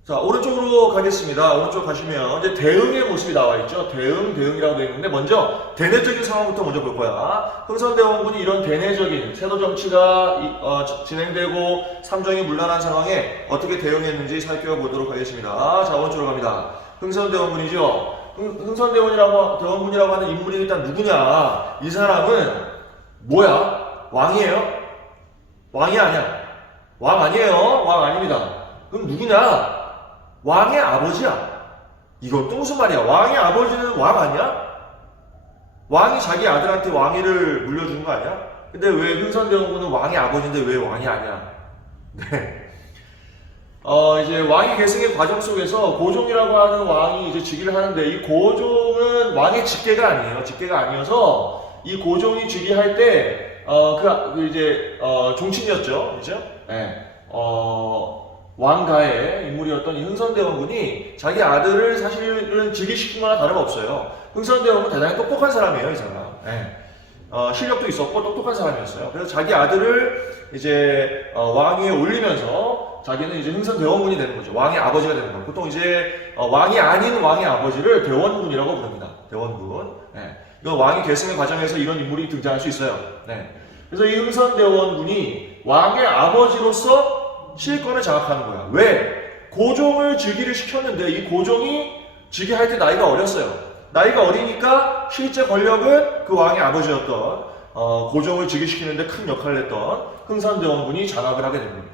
자, 오른쪽으로 가겠습니다. 오른쪽 가시면 이제 대응의 모습이 나와 있죠. 대응이라고 되어 있는데 먼저 대내적인 상황부터 먼저 볼 거야. 흥선대원군이 이런 대내적인 세도 정치가 진행되고 삼정이 문란한 상황에 어떻게 대응했는지 살펴보도록 하겠습니다. 자, 오른쪽으로 갑니다. 흥선대원군이죠. 흥선대원군이라고 하는 인물이 일단 누구냐? 이 사람은 뭐야? 왕이에요? 왕이 아니야. 왕 아니에요. 왕 아닙니다. 그럼 누구냐? 왕의 아버지야. 이건 또 무슨 말이야? 왕의 아버지는 왕 아니야? 왕이 자기 아들한테 왕위를 물려주는 거 아니야? 근데 왜 흥선대원군은 왕의 아버지인데 왜 왕이 아니야? 네. 이제 왕위 계승의 과정 속에서 고종이라고 하는 왕이 이제 즉위를 하는데 이 고종은 왕의 직계가 아니에요. 직계가 아니어서 이 고종이 즉위할 때 이제 종친이었죠. 그죠? 네. 왕가의 인물이었던 이 흥선대원군이 자기 아들을 사실은 즉위시킨 거나 다름없어요. 흥선대원군은 대단히 똑똑한 사람이에요, 이 사람. 네. 실력도 있었고 똑똑한 사람이었어요. 그래서 자기 아들을 이제 왕위에 올리면서 자기는 이제 흥선대원군이 되는 거죠. 왕의 아버지가 되는 거예요. 보통 이제 왕이 아닌 왕의 아버지를 대원군이라고 부릅니다. 대원군. 네. 이건 왕위 계승의 과정에서 이런 인물이 등장할 수 있어요. 네. 그래서 이 흥선대원군이 왕의 아버지로서 실권을 장악하는 거야. 왜? 고종을 즉위를 시켰는데 이 고종이 즉위할 때 나이가 어렸어요. 나이가 어리니까 실제 권력은 그 왕의 아버지였던 고종을 즉위시키는데 큰 역할을 했던 흥선대원군이 장악을 하게 됩니다.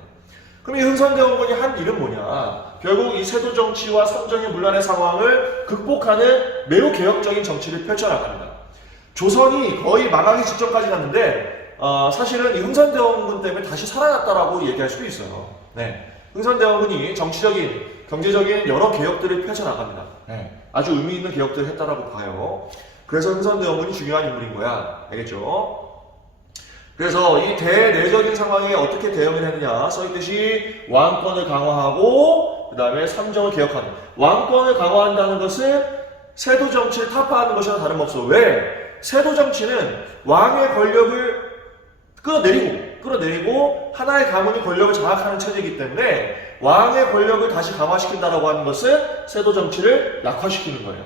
그럼 이 흥선대원군이 한 일은 뭐냐? 결국 이 세도 정치와 삼정의 문란의 상황을 극복하는 매우 개혁적인 정치를 펼쳐나갑니다. 조선이 거의 망하기 직전까지 갔는데 사실은 이 흥선대원군 때문에 다시 살아났다라고 얘기할 수도 있어요. 네. 흥선대원군이 정치적인, 경제적인 여러 개혁들을 펼쳐나갑니다. 네. 아주 의미 있는 개혁들을 했다라고 봐요. 그래서 흥선대원군이 중요한 인물인 거야. 알겠죠? 그래서 이 대내적인 상황에 어떻게 대응을 했느냐 써있듯이 왕권을 강화하고 그 다음에 삼정을 개혁하는. 왕권을 강화한다는 것은 세도 정치를 타파하는 것이나 다름없어. 왜? 세도 정치는 왕의 권력을 끌어내리고 하나의 가문이 권력을 장악하는 체제이기 때문에 왕의 권력을 다시 강화시킨다라고 하는 것은 세도 정치를 약화시키는 거예요.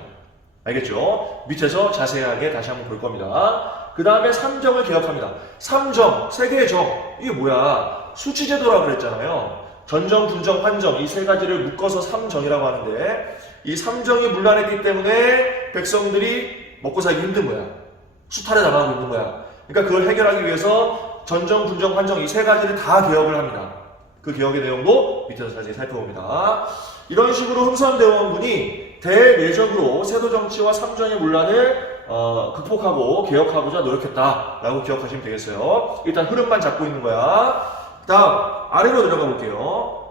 알겠죠? 밑에서 자세하게 다시 한번 볼 겁니다. 그 다음에 삼정을 개혁합니다. 삼정, 세 개의 정. 이게 뭐야? 수치제도라고 그랬잖아요. 전정, 군정, 환정 이 세 가지를 묶어서 삼정이라고 하는데 이 삼정이 문란했기 때문에 백성들이 먹고 살기 힘든 거야. 수탈에 나가고 있는 거야. 그러니까 그걸 해결하기 위해서 전정, 군정, 환정 이 세 가지를 다 개혁을 합니다. 그 개혁의 내용도 밑에서 자세히 살펴봅니다. 이런 식으로 흥선대원군이 대내적으로 세도 정치와 삼정의 문란을 극복하고 개혁하고자 노력했다라고 기억하시면 되겠어요. 일단 흐름만 잡고 있는 거야. 다음 아래로 내려가 볼게요.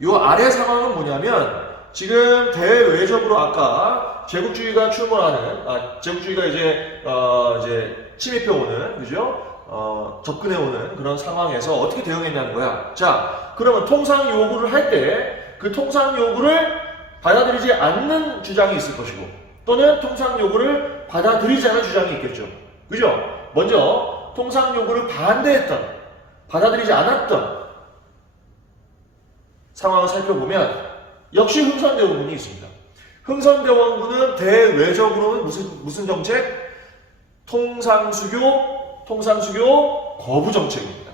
이 아래 상황은 뭐냐면 지금 대외적으로 아까 제국주의가 출몰하는, 제국주의가 이제 침입해 오는, 그죠? 접근해 오는 그런 상황에서 어떻게 대응했냐는 거야. 자, 그러면 통상 요구를 할 때 그 통상 요구를 받아들이지 않는 주장이 있을 것이고, 또는 통상 요구를 받아들이지 않은 주장이 있겠죠. 그죠? 먼저 통상 요구를 반대했던, 받아들이지 않았던 상황을 살펴보면 역시 흥선대원군이 있습니다. 흥선대원군은 대외적으로는 무슨 정책? 통상수교 거부 정책입니다.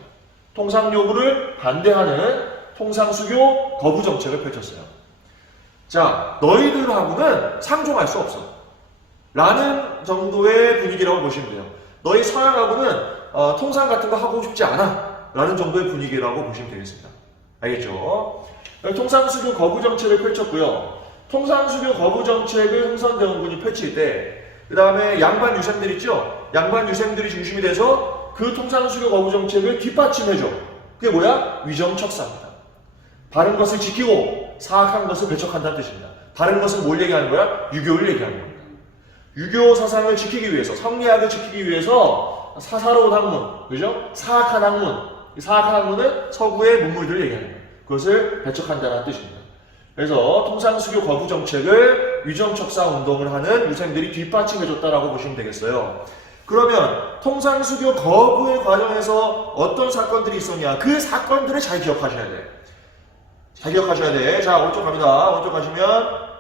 통상 요구를 반대하는 통상수교 거부 정책을 펼쳤어요. 자, 너희들하고는 상종할 수 없어. 라는 정도의 분위기라고 보시면 돼요. 너희 서양하고는 통상 같은 거 하고 싶지 않아. 라는 정도의 분위기라고 보시면 되겠습니다. 알겠죠? 통상수교 거부 정책을 펼쳤고요. 통상수교 거부 정책을 흥선대원군이 펼칠 때, 그 다음에 양반 유생들 있죠? 양반 유생들이 중심이 돼서 그 통상수교 거부 정책을 뒷받침해줘. 그게 뭐야? 위정척사입니다. 바른 것을 지키고 사악한 것을 배척한다는 뜻입니다. 바른 것은 뭘 얘기하는 거야? 유교를 얘기하는 겁니다. 유교 사상을 지키기 위해서, 성리학을 지키기 위해서 사사로운 학문, 그죠? 사악한 학문, 이 사악한 학문은 서구의 문물들을 얘기하는 거예요. 그것을 배척한다는 뜻입니다. 그래서 통상수교 거부 정책을 위정척사 운동을 하는 유생들이 뒷받침해줬다라고 보시면 되겠어요. 그러면 통상수교 거부의 과정에서 어떤 사건들이 있었냐? 그 사건들을 잘 기억하셔야 돼. 잘 기억하셔야 돼. 자, 오른쪽 갑니다. 오른쪽 가시면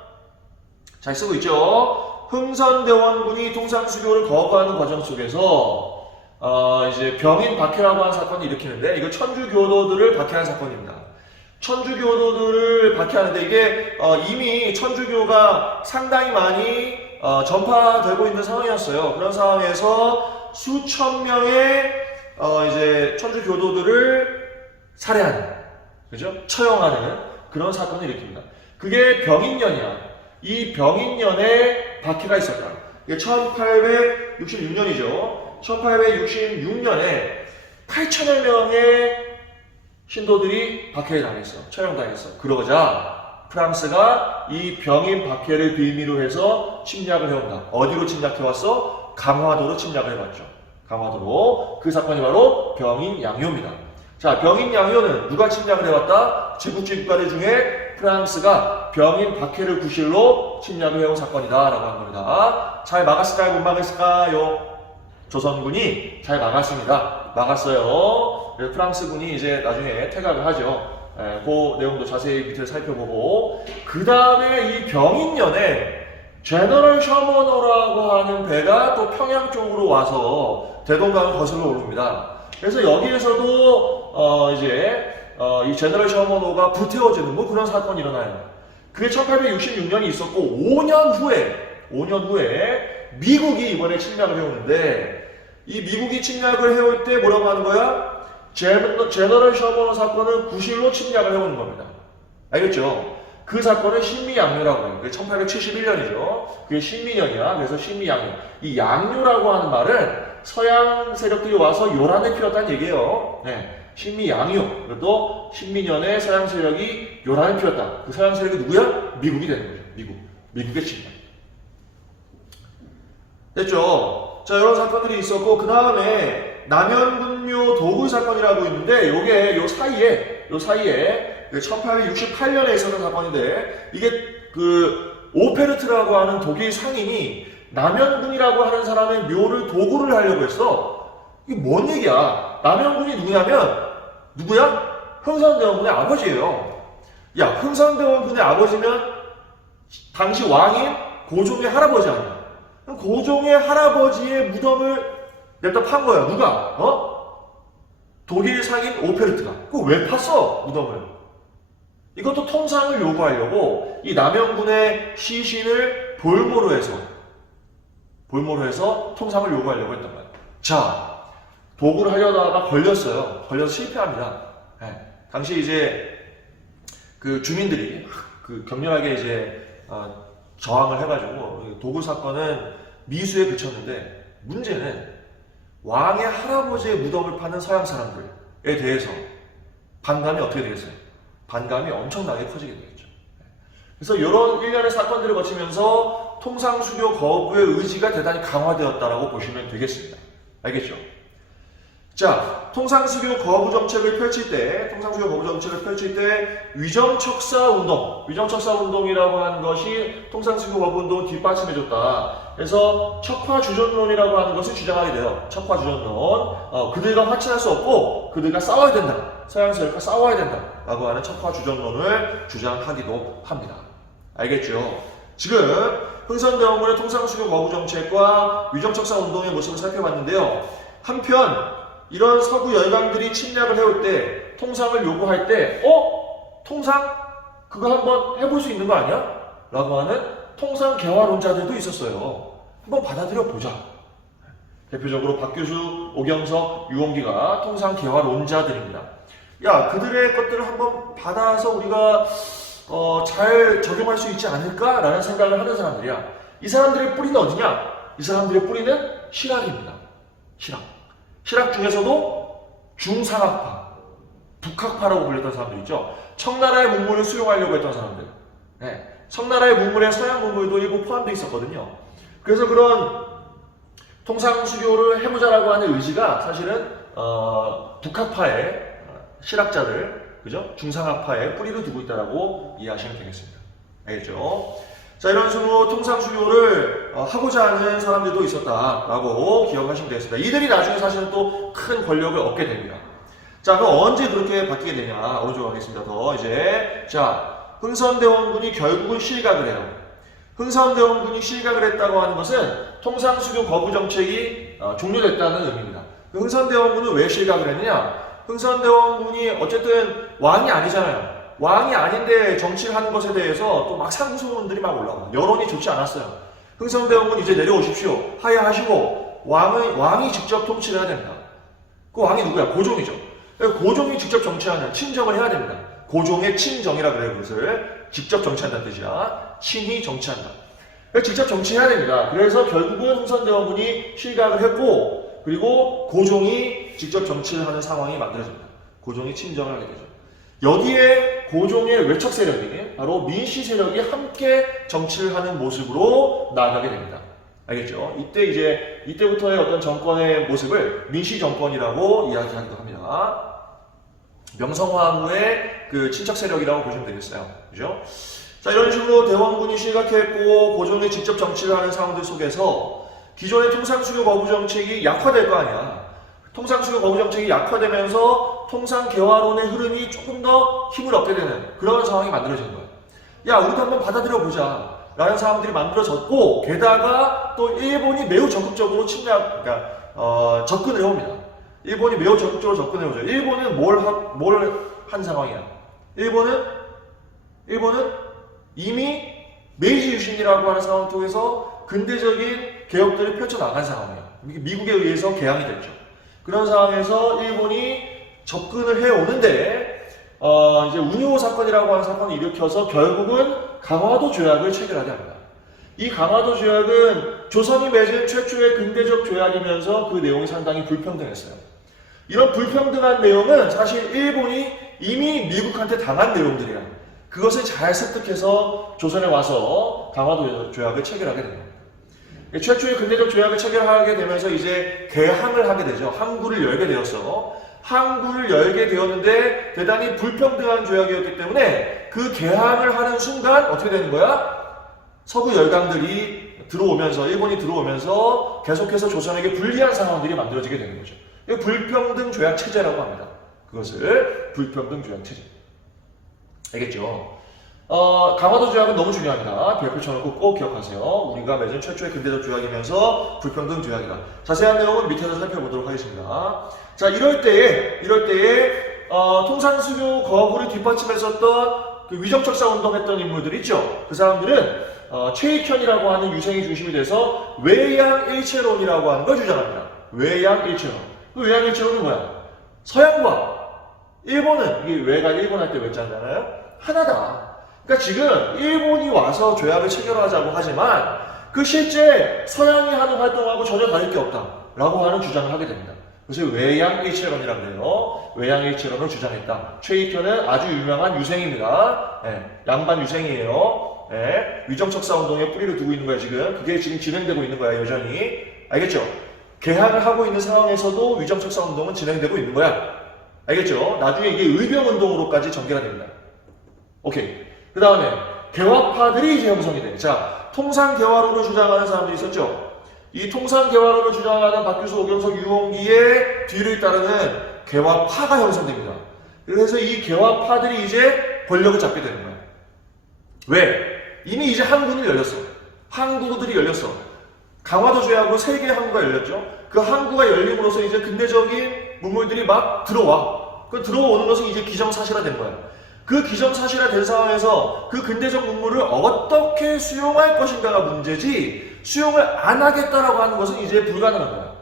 잘 쓰고 있죠. 흥선대원군이 통상수교를 거부하는 과정 속에서 이제 병인 박해라고 하는 사건을 일으키는데, 이거 천주교도들을 박해한 사건입니다. 천주교도들을 박해하는데, 이게 이미 천주교가 상당히 많이 전파되고 있는 상황이었어요. 그런 상황에서 수천 명의 이제 천주교도들을 살해하는, 그죠? 처형하는 그런 사건을 일으킵니다. 그게 병인년이야. 이 병인년에 박해가 있었다. 이게 1866년이죠. 1866년에 8천여 명의 신도들이 박해를 당했어. 처형당했어. 그러자 프랑스가 이 병인 박해를 빌미로 해서 침략을 해온다. 어디로 침략해왔어? 강화도로 침략을 해봤죠. 강화도로. 그 사건이 바로 병인 양요입니다. 자, 병인 양요는 누가 침략을 해왔다? 제국주의 국가들 중에 프랑스가 병인 박해를 구실로 침략을 해온 사건이다 라고 한 겁니다. 잘 막았을까요? 못 막았을까요? 조선군이 잘 막았습니다. 막았어요. 프랑스군이 이제 나중에 퇴각을 하죠. 그 내용도 자세히 밑에 살펴보고, 그 다음에 이 병인년에 제너럴 셔머너라고 하는 배가 또 평양 쪽으로 와서 대동강을 거슬러 오릅니다. 그래서 여기에서도 이 제너럴 셔머너가 불태워지는 뭐 그런 사건이 일어나요. 그게 1866년이 있었고, 5년 후에 미국이 이번에 침략을 해오는데, 이 미국이 침략을 해올 때 뭐라고 하는 거야? 제너럴 셔머너 사건은 구실로 침략을 해오는 겁니다. 알겠죠? 그 사건은 신미양요라고 해요. 그게 1871년이죠. 그게 신미년이야. 그래서 신미양요. 이 양요라고 하는 말은 서양 세력들이 와서 요란을 피웠다는 얘기예요. 네. 신미양요. 그것도 신미년에 서양 세력이 요란을 피웠다. 그 서양 세력이 누구야? 미국이 되는 거죠. 미국의 침략. 됐죠? 자, 이런 사건들이 있었고, 그 다음에 남현군묘 도굴 사건이라고 있는데, 요 사이에 1868년에 있었던 사건인데, 이게 오페르트라고 하는 독일 상인이 남현군이라고 하는 사람의 묘를 도굴을 하려고 했어. 이게 뭔 얘기야? 남현군이 누구야? 흥선대원군의 아버지예요. 야, 흥선대원군의 아버지면 당시 왕인 고종의 할아버지 아니야? 고종의 할아버지의 무덤을 냅다 판 거야. 누가? 독일 상인 오페르트가. 그거 왜 팠어? 무덤을. 이것도 통상을 요구하려고 이 남현군의 시신을 볼모로 해서 통상을 요구하려고 했단 말이야. 자, 도굴을 하려다가 걸렸어요. 걸려서 실패합니다. 네. 당시 이제 그 주민들이 격렬하게 이제 저항을 해가지고 도굴 사건은 미수에 그쳤는데, 문제는 왕의 할아버지의 무덤을 파는 서양 사람들에 대해서 반감이 어떻게 되겠어요? 반감이 엄청나게 커지게 되겠죠. 그래서 이런 일련의 사건들을 거치면서 통상수교 거부의 의지가 대단히 강화되었다라고 보시면 되겠습니다. 알겠죠? 자, 통상수교 거부 정책을 펼칠 때, 위정척사 운동이라고 하는 것이 통상수교 거부 운동을 뒷받침해줬다. 그래서 척화주전론이라고 하는 것을 주장하게 돼요. 척화주전론. 그들과 화친할 수 없고 그들과 싸워야 된다. 서양 세력과 싸워야 된다. 라고 하는 척화주전론을 주장하기도 합니다. 알겠죠? 지금 흥선대원군의 통상수교 거부 정책과 위정척사 운동의 모습을 살펴봤는데요. 한편 이런 서구 열강들이 침략을 해올 때, 통상을 요구할 때, 통상? 그거 한번 해볼 수 있는 거 아니야? 라고 하는 통상 개화론자들도 있었어요. 한번 받아들여 보자. 대표적으로 박규수, 오경석, 유홍기가 통상 개화론자들입니다. 야, 그들의 것들을 한번 받아서 우리가 잘 적용할 수 있지 않을까라는 생각을 하는 사람들이야. 이 사람들의 뿌리는 어디냐? 이 사람들의 뿌리는 실학입니다. 실학 중에서도 중상학파, 북학파라고 불렸던 사람들 있죠. 청나라의 문물을 수용하려고 했던 사람들. 청나라의 문물에 서양 문물도 일부 포함되어 있었거든요. 그래서 그런 통상수교를 해보자라고 하는 의지가 사실은 북학파의 실학자들, 그죠? 중상학파에 뿌리를 두고 있다라고 이해하시면 되겠습니다. 알겠죠? 자, 이런 식으로 통상수교를 하고자 하는 사람들도 있었다라고 기억하시면 되겠습니다. 이들이 나중에 사실은 또 큰 권력을 얻게 됩니다. 자, 그럼 언제 그렇게 바뀌게 되냐? 오른쪽으로 가겠습니다. 자, 흥선대원군이 결국은 실각을 해요. 흥선대원군이 실각을 했다고 하는 것은 통상수교 거부 정책이 종료됐다는 의미입니다. 흥선대원군은 왜 실각을 했느냐? 흥선대원군이 어쨌든 왕이 아니잖아요. 왕이 아닌데 정치를 하는 것에 대해서 또 막 상소문들이 막 올라와요. 여론이 좋지 않았어요. 흥선대원군 이제 내려오십시오. 하야하시고 왕이 직접 통치를 해야 됩니다. 그 왕이 누구야? 고종이죠. 고종이 직접 정치하는 친정을 해야 됩니다. 고종의 친정이라 그래요. 그것을 직접 정치한다는 뜻이야. 친히 정치한다. 직접 정치해야 됩니다. 그래서 결국은 흥선대원군이 실각을 했고, 그리고 고종이 직접 정치를 하는 상황이 만들어집니다. 고종이 친정을 하게 되죠. 여기에 고종의 외척 세력이, 바로 민씨 세력이 함께 정치를 하는 모습으로 나아가게 됩니다. 알겠죠? 이때부터의 어떤 정권의 모습을 민씨 정권이라고 이야기하기도 합니다. 명성황후의 그 친척 세력이라고 보시면 되겠어요. 그죠? 자, 이런 식으로 대원군이 실각했고, 고종이 직접 정치를 하는 상황들 속에서 기존의 통상수교 거부 정책이 약화될 거 아니야. 통상수교 거부 정책이 약화되면서 통상개화론의 흐름이 조금 더 힘을 얻게 되는 그런 상황이 만들어진 거예요. 야, 우리도 한번 받아들여보자 라는 사람들이 만들어졌고, 게다가 또 일본이 매우 적극적으로 접근을 해옵니다. 일본이 매우 적극적으로 접근해오죠. 일본은 뭘 한 상황이야? 일본은 이미 메이지 유신이라고 하는 상황 속에서 근대적인 개혁들을 펼쳐나간 상황이에요. 미국에 의해서 개항이 됐죠. 그런 상황에서 일본이 접근을 해오는데, 이제 운요 사건이라고 하는 사건을 일으켜서 결국은 강화도 조약을 체결하게 합니다. 이 강화도 조약은 조선이 맺은 최초의 근대적 조약이면서 그 내용이 상당히 불평등했어요. 이런 불평등한 내용은 사실 일본이 이미 미국한테 당한 내용들이야. 그것을 잘 습득해서 조선에 와서 강화도 조약을 체결하게 됩니다. 최초의 근대적 조약을 체결하게 되면서 이제 개항을 하게 되죠. 항구를 열게 되었어. 항구를 열게 되었는데 대단히 불평등한 조약이었기 때문에 그 개항을 하는 순간 어떻게 되는 거야? 서구 열강들이 들어오면서, 일본이 들어오면서 계속해서 조선에게 불리한 상황들이 만들어지게 되는 거죠. 이거 불평등 조약 체제라고 합니다. 그것을 불평등 조약 체제. 알겠죠? 강화도 조약은 너무 중요합니다. 별표 쳐놓고 꼭 기억하세요. 우리가 맺은 최초의 근대적 조약이면서 불평등 조약이다. 자세한 내용은 밑에서 살펴보도록 하겠습니다. 자, 이럴 때에 통상수교 거부를 뒷받침했었던 그 위정척사 운동했던 인물들 있죠. 그 사람들은 최익현이라고 하는 유생이 중심이 돼서 외양일체론이라고 하는 걸 주장합니다. 외양일체론. 그 외양일체론은 뭐야? 서양과 일본은, 이게 외가 일본 할 때 외자잖아요. 하나다. 그러니까 지금 일본이 와서 조약을 체결하자고 하지만 그 실제 서양이 하는 활동하고 전혀 다를 게 없다라고 하는 주장을 하게 됩니다. 그래서 외양 H론이라고 해요. 외양 H론을 주장했다. 최익현은 아주 유명한 유생입니다. 양반 유생이에요. 위정척사 운동에 뿌리를 두고 있는 거야 지금. 그게 지금 진행되고 있는 거야 여전히. 알겠죠? 개항을 하고 있는 상황에서도 위정척사 운동은 진행되고 있는 거야. 알겠죠? 나중에 이게 의병운동으로까지 전개가 됩니다. 오케이. 그 다음에 개화파들이 이제 형성이 돼. 자, 통상개화론을 주장하는 사람들이 있었죠. 이 통상개화론을 주장하는 박규수, 오경석, 유홍기의 뒤를 따르는 개화파가 형성됩니다. 그래서 이 개화파들이 이제 권력을 잡게 되는 거야. 왜? 이미 이제 항구는 열렸어. 항구들이 열렸어. 강화도 조약으로 3개의 항구가 열렸죠. 그 항구가 열림으로써 이제 근대적인 문물들이 막 들어와. 그 들어오는 것은 이제 기정사실화된 거야. 그 기정사실화된 상황에서 그 근대적 문물을 어떻게 수용할 것인가가 문제지 수용을 안 하겠다라고 하는 것은 이제 불가능한 거야.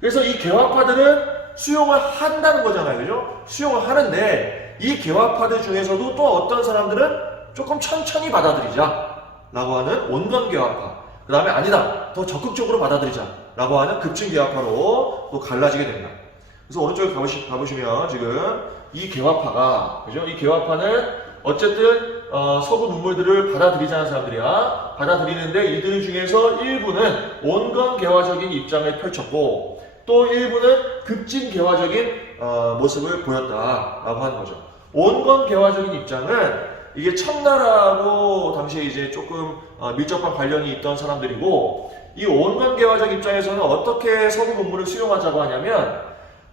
그래서 이 개화파들은 수용을 한다는 거잖아요. 그죠? 수용을 하는데 이 개화파들 중에서도 또 어떤 사람들은 조금 천천히 받아들이자 라고 하는 온건개화파, 그 다음에 아니다 더 적극적으로 받아들이자 라고 하는 급진개화파로 또 갈라지게 됩니다. 그래서 오른쪽에 가보시면 지금 이 개화파가, 그죠? 이 개화파는 어쨌든 서구 문물들을 받아들이자는 사람들이야. 받아들이는데 이들 중에서 일부는 온건개화적인 입장을 펼쳤고 또 일부는 급진개화적인 모습을 보였다라고 하는 거죠. 온건개화적인 입장은 이게 청나라하고 당시에 이제 조금 밀접한 관련이 있던 사람들이고, 이 온건개화적 입장에서는 어떻게 서구 문물을 수용하자고 하냐면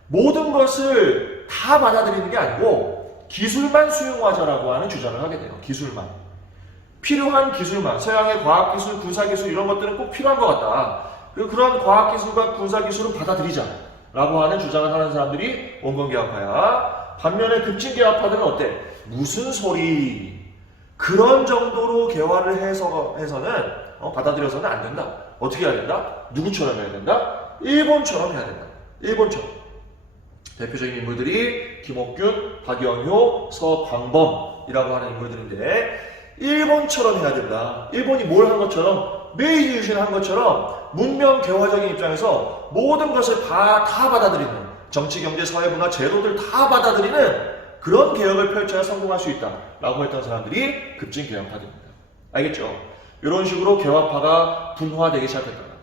모든 것을 다 받아들이는 게 아니고 기술만 수용하자라고 하는 주장을 하게 돼요. 기술만. 필요한 기술만. 서양의 과학기술, 군사기술 이런 것들은 꼭 필요한 것 같다. 그런 과학기술과 군사기술은 받아들이자라고 하는 주장을 하는 사람들이 온건개화파야. 반면에 급진개화파들은 어때? 무슨 소리? 그런 정도로 개화를 해서는 받아들여서는 안 된다. 어떻게 해야 된다? 누구처럼 해야 된다? 일본처럼 해야 된다. 일본처럼. 대표적인 인물들이 김옥균, 박영효, 서광범이라고 하는 인물들인데 일본처럼 해야 된다. 일본이 뭘 한 것처럼, 메이지 유신을 한 것처럼 문명 개화적인 입장에서 모든 것을 다 받아들이는, 정치, 경제, 사회, 문화, 제도들 다 받아들이는 그런 개혁을 펼쳐야 성공할 수 있다라고 했던 사람들이 급진개혁파들입니다. 알겠죠? 이런 식으로 개화파가 분화되기 시작했다.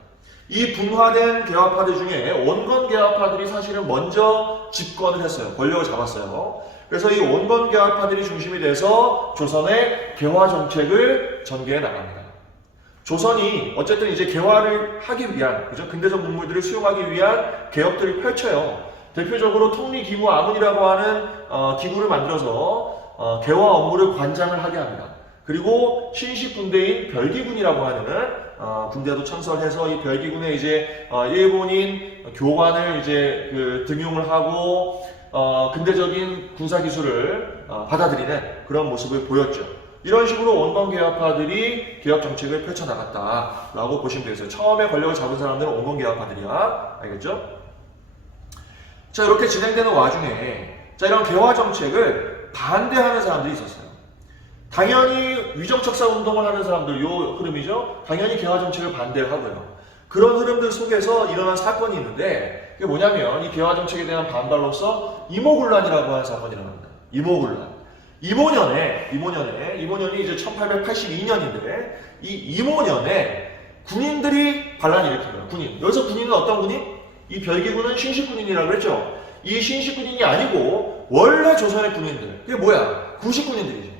이 분화된 개화파들 중에 온건개화파들이 사실은 먼저 집권을 했어요. 권력을 잡았어요. 그래서 이 온건개화파들이 중심이 돼서 조선의 개화 정책을 전개해 나갑니다. 조선이 어쨌든 이제 개화를 하기 위한, 그죠? 근대적 문물들을 수용하기 위한 개혁들을 펼쳐요. 대표적으로 통리기무 아문이라고 하는 기구를 만들어서 개화 업무를 관장을 하게 합니다. 그리고 신식 군대인 별기군이라고 하는 군대도 창설해서 이 별기군에 이제 일본인 교관을 이제 등용을 하고 근대적인 군사 기술을 받아들이는 그런 모습을 보였죠. 이런 식으로 온건개화파들이 개혁 정책을 펼쳐나갔다라고 보시면 되겠어요. 처음에 권력을 잡은 사람들은 온건개화파들이야. 알겠죠? 자, 이렇게 진행되는 와중에 이런 개화 정책을 반대하는 사람들이 있었어요. 당연히 위정척사 운동을 하는 사람들, 요 흐름이죠. 당연히 개화 정책을 반대를 하고요. 그런 흐름들 속에서 일어난 사건이 있는데 그게 뭐냐면 이 개화 정책에 대한 반발로서 이모군란이라고 하는 사건이 일어납니다. 이모군란. 이모년이 이제 1882년인데 이 이모년에 군인들이 반란을 일으킨 거예요. 군인. 여기서 군인은 어떤 군인? 이 별기군은 신식군인이라고 그랬죠. 이 신식군인이 아니고 원래 조선의 군인들. 그게 뭐야? 구식군인들이죠.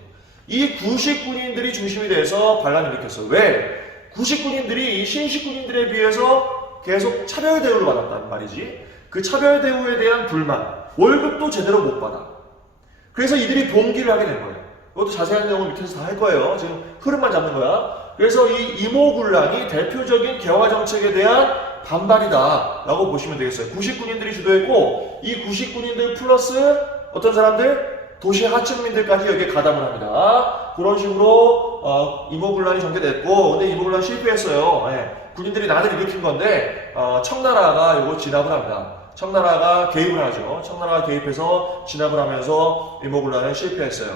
이 구식군인들이 중심이 돼서 반란을 일으켰어요. 왜? 구식군인들이 이 신식군인들에 비해서 계속 차별 대우를 받았단 말이지. 그 차별 대우에 대한 불만, 월급도 제대로 못 받아. 그래서 이들이 봉기를 하게 된 거예요. 이것도 자세한 내용을 밑에서 다 할 거예요. 지금 흐름만 잡는 거야. 그래서 이 이모군란이 대표적인 개화 정책에 대한 반발이다 라고 보시면 되겠어요. 구식군인들이 주도했고 이 구식군인들 플러스 어떤 사람들? 도시 하층민들까지 여기에 가담을 합니다. 그런 식으로 이모군란이 전개됐고, 근데 이모군란 실패했어요. 군인들이 난을 일으킨 건데 청나라가 이거 진압을 합니다. 청나라가 개입을 하죠. 청나라가 개입해서 진압을 하면서 이모군란은 실패했어요.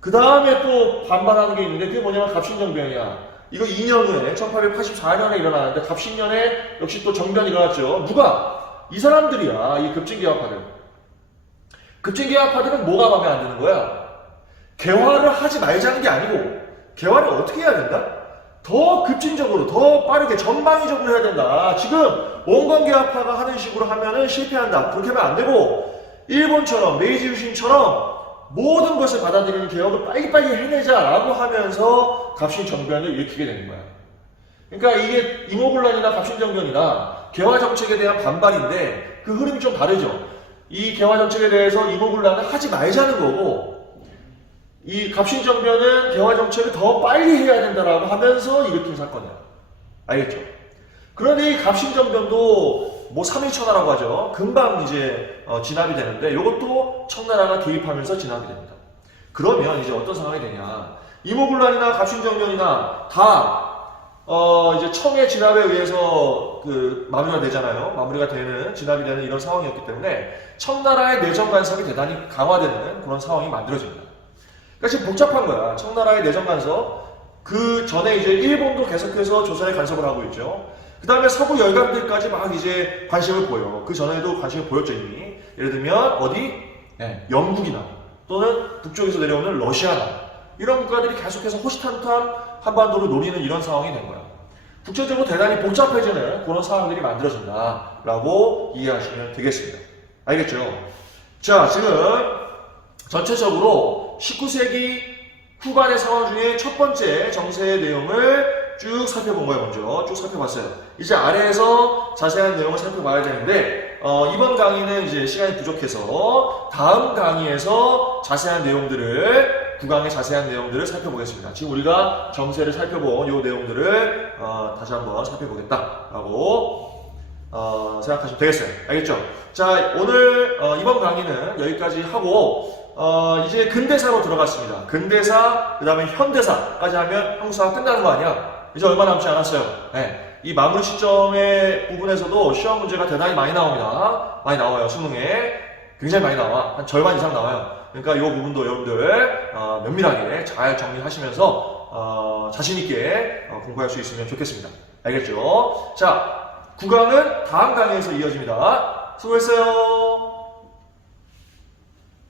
그 다음에 또 반발하는 게 있는데 그게 뭐냐면 갑신정변이야. 이거 2년 후에 1884년에 일어나는데 갑신년에 역시 또 정변이 일어났죠. 누가? 이 사람들이야, 이 급진개화파들. 급진개화파들은 뭐가 마음에 안 드는 거야? 개화를 하지 말자는 게 아니고, 개화를 어떻게 해야 된다? 더 급진적으로, 더 빠르게, 전방위적으로 해야 된다. 지금 원광개화파가 하는 식으로 하면은 실패한다. 그렇게 하면 안 되고, 일본처럼, 메이지 유신처럼 모든 것을 받아들이는 개혁을 빨리빨리 해내자라고 하면서 갑신정변을 일으키게 되는 거야. 그러니까 이게 임오군란이나 갑신정변이나 개화 정책에 대한 반발인데 그 흐름이 좀 다르죠. 이 개화 정책에 대해서 임오군란을 하지 말자는 거고, 이 갑신정변은 개화 정책을 더 빨리 해야 된다라고 하면서 일으킨 사건이야. 알겠죠? 그런데 이 갑신정변도 뭐 3일천하라고 하죠. 금방 이제 진압이 되는데 이것도 청나라가 개입하면서 진압이 됩니다. 그러면 이제 어떤 상황이 되냐? 임오군란이나 갑신정변이나 다 이제 청의 진압에 의해서 그 마무리가 되잖아요. 마무리가 되는, 진압이 되는 이런 상황이었기 때문에 청나라의 내정 간섭이 대단히 강화되는 그런 상황이 만들어집니다. 그러니까 지금 복잡한 거야. 청나라의 내정 간섭. 그 전에 이제 일본도 계속해서 조선에 간섭을 하고 있죠. 그 다음에 서구 열강들까지 막 이제 관심을 보여. 그 전에도 관심을 보였죠, 이미. 예를 들면 어디? 네, 영국이나 또는 북쪽에서 내려오는 러시아나 이런 국가들이 계속해서 호시탐탐 한반도를 노리는 이런 상황이 된 거야. 국제적으로 대단히 복잡해지는 그런 상황들이 만들어진다라고 이해하시면 되겠습니다. 알겠죠? 자, 지금 전체적으로 19세기 후반의 상황 중에 첫 번째 정세의 내용을 쭉 살펴본 거예요. 먼저 쭉 살펴봤어요. 이제 아래에서 자세한 내용을 살펴봐야 되는데 이번 강의는 이제 시간이 부족해서 다음 강의에서 자세한 내용들을, 구강의 자세한 내용들을 살펴보겠습니다. 지금 우리가 정세를 살펴본 이 내용들을 다시 한번 살펴보겠다라고 생각하시면 되겠어요. 알겠죠? 자, 오늘 이번 강의는 여기까지 하고 이제 근대사로 들어갔습니다. 근대사, 그 다음에 현대사까지 하면 한국사가 끝나는 거 아니야? 이제 얼마 남지 않았어요. 네. 이 마무리 시점의 부분에서도 시험 문제가 대단히 많이 나옵니다. 많이 나와요. 수능에 굉장히 많이 나와. 한 절반 이상 나와요. 그러니까 이 부분도 여러분들 면밀하게 잘 정리하시면서 자신있게 공부할 수 있으면 좋겠습니다. 알겠죠? 자, 9강은 다음 강의에서 이어집니다. 수고했어요.